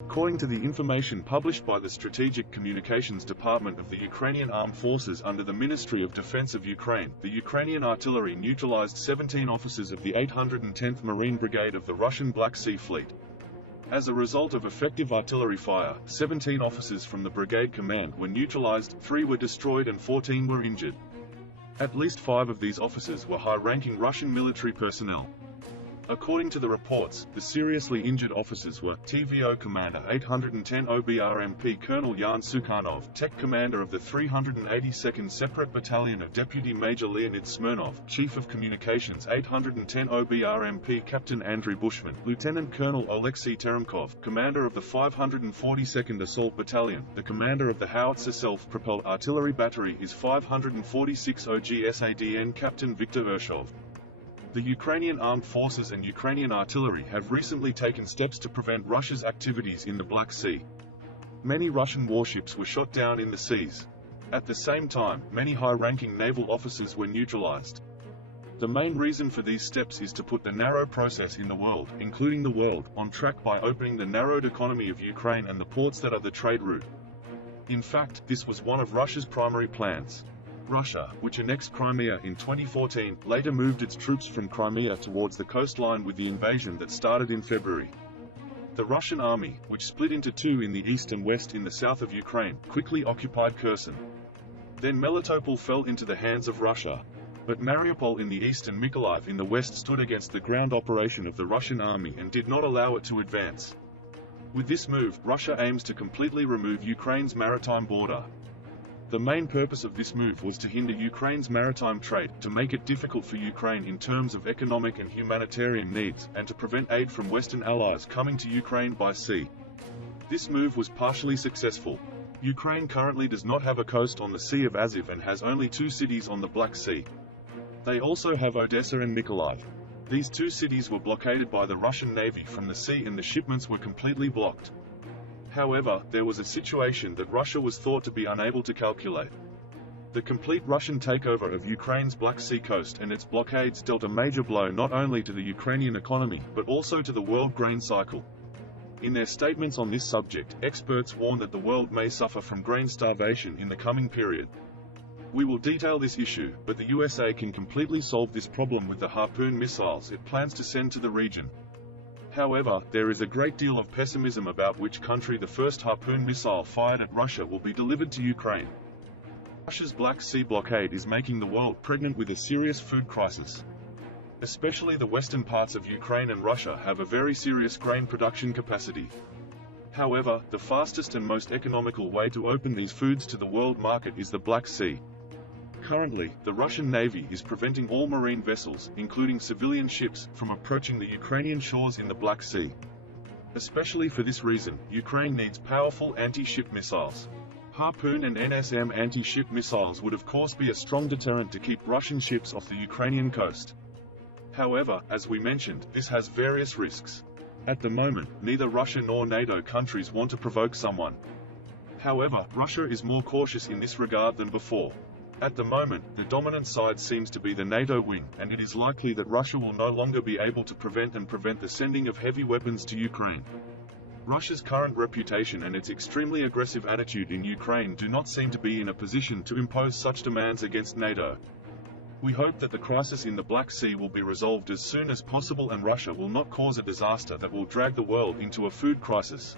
According to the information published by the Strategic Communications Department of the Ukrainian Armed Forces under the Ministry of Defense of Ukraine, the Ukrainian artillery neutralized 17 officers of the 810th Marine Brigade of the Russian Black Sea Fleet. As a result of effective artillery fire, 17 officers from the brigade command were neutralized, 3 were destroyed and 14 were injured. At least 5 of these officers were high-ranking Russian military personnel. According to the reports, the seriously injured officers were TVO Commander 810 OBRMP Colonel Yan Sukhanov, Tech Commander of the 382nd Separate Battalion of Deputy Major Leonid Smirnov, Chief of Communications 810 OBRMP Captain Andriy Bushman, Lieutenant Colonel Alexei Teremkov, Commander of the 542nd Assault Battalion. The commander of the Howitzer Self-Propelled Artillery Battery is 546 OGSADN Captain Viktor Urshov. The Ukrainian Armed Forces and Ukrainian artillery have recently taken steps to prevent Russia's activities in the Black Sea. Many Russian warships were shot down in the seas. At the same time, many high-ranking naval officers were neutralized. The main reason for these steps is to put the narrow process in the world, including the world, on track by opening the narrowed economy of Ukraine and the ports that are the trade route. In fact, this was one of Russia's primary plans. Russia, which annexed Crimea in 2014, later moved its troops from Crimea towards the coastline with the invasion that started in February. The Russian army, which split into two in the east and west in the south of Ukraine, quickly occupied Kherson. Then Melitopol fell into the hands of Russia. But Mariupol in the east and Mykolaiv in the west stood against the ground operation of the Russian army and did not allow it to advance. With this move, Russia aims to completely remove Ukraine's maritime border. The main purpose of this move was to hinder Ukraine's maritime trade, to make it difficult for Ukraine in terms of economic and humanitarian needs, and to prevent aid from Western allies coming to Ukraine by sea. This move was partially successful. Ukraine currently does not have a coast on the Sea of Azov and has only 2 cities on the Black Sea. They also have Odessa and Mykolaiv. These 2 cities were blockaded by the Russian Navy from the sea and the shipments were completely blocked. However, there was a situation that Russia was thought to be unable to calculate. The complete Russian takeover of Ukraine's Black Sea coast and its blockades dealt a major blow not only to the Ukrainian economy, but also to the world grain cycle. In their statements on this subject, experts warn that the world may suffer from grain starvation in the coming period. We will detail this issue, but the USA can completely solve this problem with the Harpoon missiles it plans to send to the region. However, there is a great deal of pessimism about which country the first Harpoon missile fired at Russia will be delivered to Ukraine. Russia's Black Sea blockade is making the world pregnant with a serious food crisis. Especially the western parts of Ukraine and Russia have a very serious grain production capacity. However, the fastest and most economical way to open these foods to the world market is the Black Sea. Currently, the Russian Navy is preventing all marine vessels, including civilian ships, from approaching the Ukrainian shores in the Black Sea. Especially for this reason, Ukraine needs powerful anti-ship missiles. Harpoon and NSM anti-ship missiles would of course be a strong deterrent to keep Russian ships off the Ukrainian coast. However, as we mentioned, this has various risks. At the moment, neither Russia nor NATO countries want to provoke someone. However, Russia is more cautious in this regard than before. At the moment, the dominant side seems to be the NATO wing, and it is likely that Russia will no longer be able to prevent the sending of heavy weapons to Ukraine. Russia's current reputation and its extremely aggressive attitude in Ukraine do not seem to be in a position to impose such demands against NATO. We hope that the crisis in the Black Sea will be resolved as soon as possible and Russia will not cause a disaster that will drag the world into a food crisis.